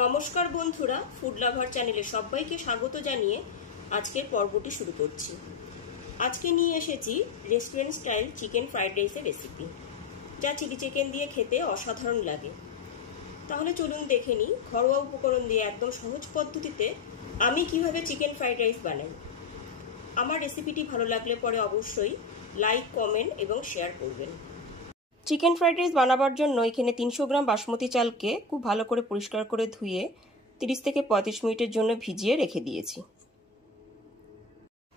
নমস্কার বন্ধুরা, food lover চ্যানেলে সবাইকে স্বাগত জানিয়ে আজকের পর্বটি শুরু করছি। আজকে নিয়ে এসেছি রেস্টুরেন্ট স্টাইল চিকেন ফ্রাইড রাইসের রেসিপি, যা চিলি চিকেন দিয়ে খেতে অসাধারণ লাগে। তাহলে চলুন দেখে নিই ঘরোয়া উপকরণ দিয়ে একদম সহজ পদ্ধতিতে আমি কিভাবে চিকেন ফ্রাইড রাইস বানাই। আমার রেসিপিটি ভালো লাগলে পরে অবশ্যই লাইক, কমেন্ট এবং শেয়ার করবেন। চিকেন ফ্রাইড রাইস বানাবার জন্য এখানে 300 গ্রাম বাসমতি চালকে খুব ভালো করে পরিষ্কার করে ধুয়ে 30 থেকে 35 মিনিটের জন্য ভিজিয়ে রেখে দিয়েছি।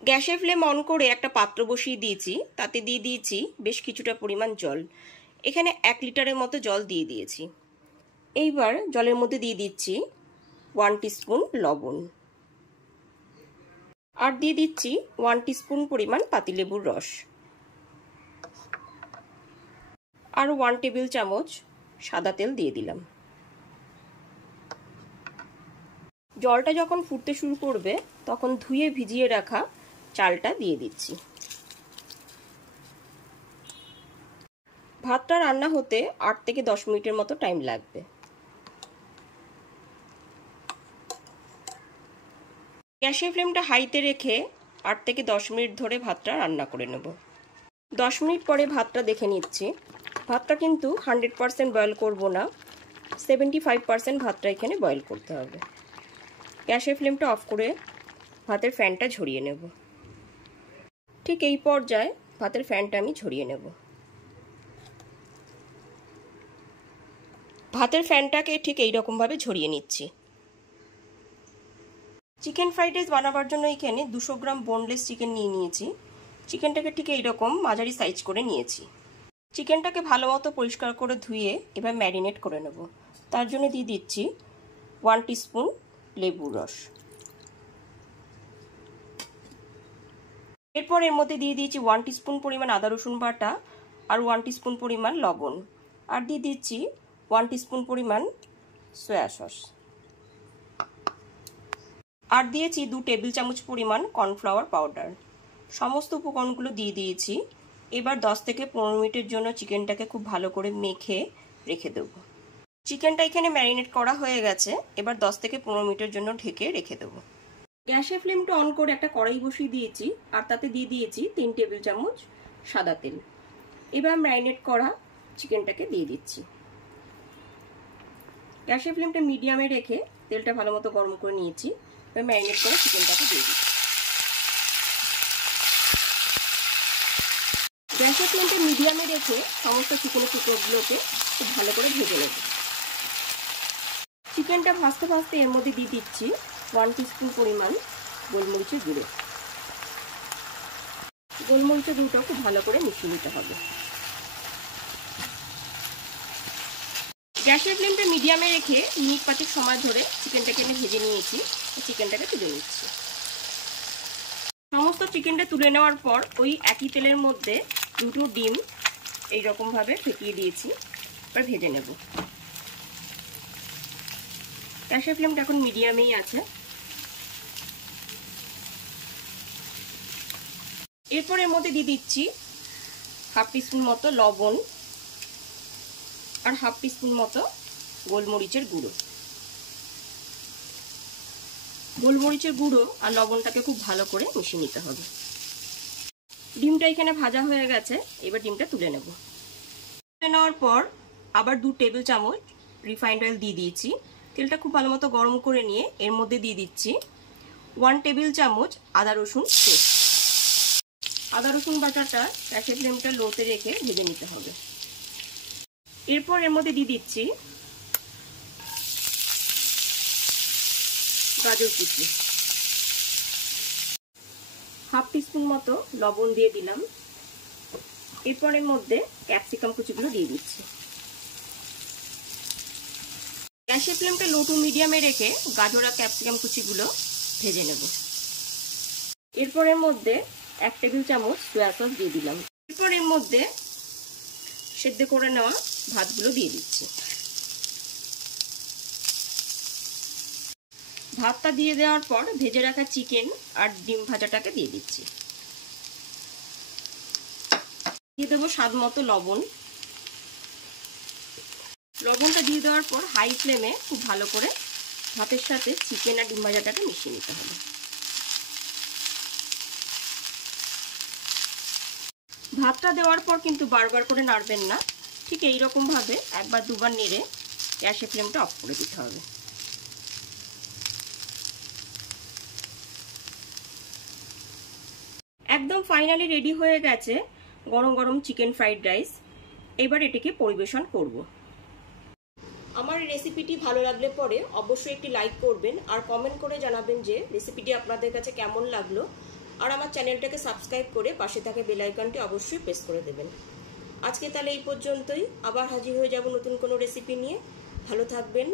গ্যাসের ফ্লেম অন করে একটা পাত্র বসিয়ে দিয়েছি, তাতে দিয়ে দিয়েছি বেশ কিছুটা পরিমাণ জল। এখানে 1 লিটারের মতো জল দিয়ে দিয়েছি। এইবার জলের মধ্যে দিয়ে দিচ্ছি 1 টিস্পুন লবণ, আর দিয়ে দিচ্ছি 1 টিস্পুন পরিমাণ পাতিলেবুর রস, আর 1 টেবিল চামচ সাদা তেল দিয়ে দিলাম। জলটা যখন ফুটতে শুরু করবে তখন ধুয়ে ভিজিয়ে রাখা চালটা দিয়ে দিচ্ছি। ভাতটা রান্না হতে 8 থেকে 10 মিনিটের মতো টাইম লাগবে। গ্যাসের ফ্লেমটা হাইতে রেখে 8 থেকে 10 মিনিট ধরে ভাতটা রান্না করে নেব। 10 মিনিট পরে ভাতটা দেখে নিচ্ছি। ভাতটা কিন্তু 100% বয়েল করব না, 75% ভাতটা এখানে বয়েল করতে হবে। গ্যাসের ফ্লেমটা অফ করে ভাতের ফ্যানটা ঝরিয়ে নেব। ঠিক এই পর্যায়ে ভাতের ফ্যানটা আমি ঝরিয়ে নেব। ভাতের ফ্যানটাকে ঠিক এই রকমভাবে ঝরিয়ে নিচ্ছি। চিকেন ফ্রাইড রাইস বানাবার জন্য এখানে 200 গ্রাম বোনলেস চিকেন নিয়ে নিয়েছি। চিকেনটাকে ঠিক এইরকম মাঝারি সাইজ করে নিয়েছি। চিকেনটাকে ভালো মতো পরিষ্কার করে ধুয়ে এবার ম্যারিনেট করে নেব। তার জন্য দিয়ে দিচ্ছি 1 টিস্পুন লেবুর রস। এরপর এর মধ্যে দিয়ে দিয়েছি 1 টিস্পুন পরিমাণ আদা রসুন বাটা, আর 1 টিস্পুন পরিমাণ লবণ, আর দিয়ে দিচ্ছি 1 টিস্পুন পরিমাণ সয়া সস, আর দিয়েছি 2 টেবিল চামচ পরিমাণ কর্নফ্লাওয়ার পাউডার। সমস্ত উপকরণগুলো দিয়ে দিয়েছি। এবার 10 থেকে 15 মিনিটের জন্য চিকেনটাকে খুব ভালো করে মেখে রেখে দেব। চিকেনটা এখানে ম্যারিনেট করা হয়ে গেছে। এবার 10 থেকে 15 মিনিটের জন্য ঢেকে রেখে দেব। গ্যাসের ফ্লেমটা অন করে একটা কড়াই বসিয়ে দিয়েছি, আর তাতে দিয়ে দিয়েছি 3 টেবিল চামচ সাদা তেল। এবার ম্যারিনেট করা চিকেনটাকে দিয়ে দিচ্ছি। গ্যাসের ফ্লেমটা মিডিয়ামে রেখে তেলটা ভালো মতো গরম করে নিয়েছি। এবার ম্যারিনেট করা চিকেনটাকে দিয়ে দিচ্ছি। গ্যাসের ফ্লেমটা মিডিয়ামে রেখে সমস্ত চিকেনের টুকরোগুলোকে খুব ভালো করে ভেজে নেব। চিকেনটা ভাজতে ভাজতে এর মধ্যে দিয়ে দিচ্ছি 1 টিস্পুন পরিমাণ গোলমরিচের গুঁড়ো। গোলমরিচের গুঁড়োটা খুব ভালো করে মিশিয়ে নিতে হবে। গ্যাসের ফ্লেমটা মিডিয়ামে রেখে মিনিট 5 সময় ধরে চিকেনটাকে আমি ভেজে নিয়েছি। চিকেনটাকে তুলে নিচ্ছি। সমস্ত চিকেনটা তুলে নেওয়ার পর ওই একই তেলের মধ্যে 2টো ডিম এইরকম ভাবে ফেটিয়ে দিয়েছি। এবার ভেজে নেব। গ্যাসের ফ্লেমটা এখন মিডিয়ামেই আছে। এরপর এর মধ্যে দিয়ে দিচ্ছি 1/2 টিস্পুন মতো লবণ, আর 1/2 টিস্পুন মতো গোলমরিচের গুঁড়ো। গোলমরিচের গুঁড়ো আর লবণটাকে খুব ভালো করে মিশিয়ে নিতে হবে। ডিমটা এখানে ভাজা হয়ে গেছে। এবার ডিমটা তুলে নেব। তুলে নেওয়ার পর আবার 2 টেবিল চামচ রিফাইন্ড অয়েল দিয়ে দিয়েছি। তেলটা খুব ভালো মতো গরম করে নিয়ে এর মধ্যে দিয়ে দিচ্ছি 1 টেবিল চামচ আদা রসুন পেস্ট। আদা রসুন বাটাটা গ্যাসের ফ্লেমটা লোতে রেখে ভেজে নিতে হবে। এরপর এর মধ্যে দিয়ে দিচ্ছি গাজর কুচি, 1/2 টিস্পুন মতো লবণ দিয়ে দিলাম। এরপর এর মধ্যে ক্যাপসিকাম কুচিগুলো দিয়ে দিচ্ছি। গ্যাসের ফ্লেমটা লো টু মিডিয়ামে রেখে গাজর আর ক্যাপসিকাম কুচিগুলো ভেজে নেব। এরপর এর মধ্যে 1 টেবিল চামচ সয়া সস দিয়ে দিলাম। এরপর এর মধ্যে সেদ্ধ করে নেওয়া ভাতগুলো দিয়ে দিচ্ছি। ভাতটা দিয়ে দেওয়ার পর ভেজে রাখা চিকেন আর ডিম ভাজাটাকে দিয়ে দিচ্ছি। দিয়ে দেবো স্বাদ মতো লবণ। লবণটা দিয়ে দেওয়ার পর হাই ফ্লেমে খুব ভালো করে ভাতের সাথে চিকেন আর ডিম ভাজাটাকে মিশিয়ে নিতে হবে। ভাতটা দেওয়ার পর কিন্তু বারবার করে নাড়বেন না, ঠিক এইরকমভাবে একবার দুবার নেড়ে গ্যাসের ফ্লেমটা অফ করে দিতে হবে। একদম ফাইনালি রেডি হয়ে গেছে গরম গরম চিকেন ফ্রাইড রাইস। এবার এটাকে পরিবেশন করব। আমার রেসিপিটি ভালো লাগলে পরে অবশ্যই একটি লাইক করবেন আর কমেন্ট করে জানাবেন যে রেসিপিটি আপনাদের কাছে কেমন লাগলো। আর আমার চ্যানেলটাকে সাবস্ক্রাইব করে পাশে থাকা বেল আইকনটি অবশ্যই প্রেস করে দেবেন। আজকে তাহলে এই পর্যন্তই, আবার হাজির হয়ে যাব নতুন কোনো রেসিপি নিয়ে। ভালো থাকবেন।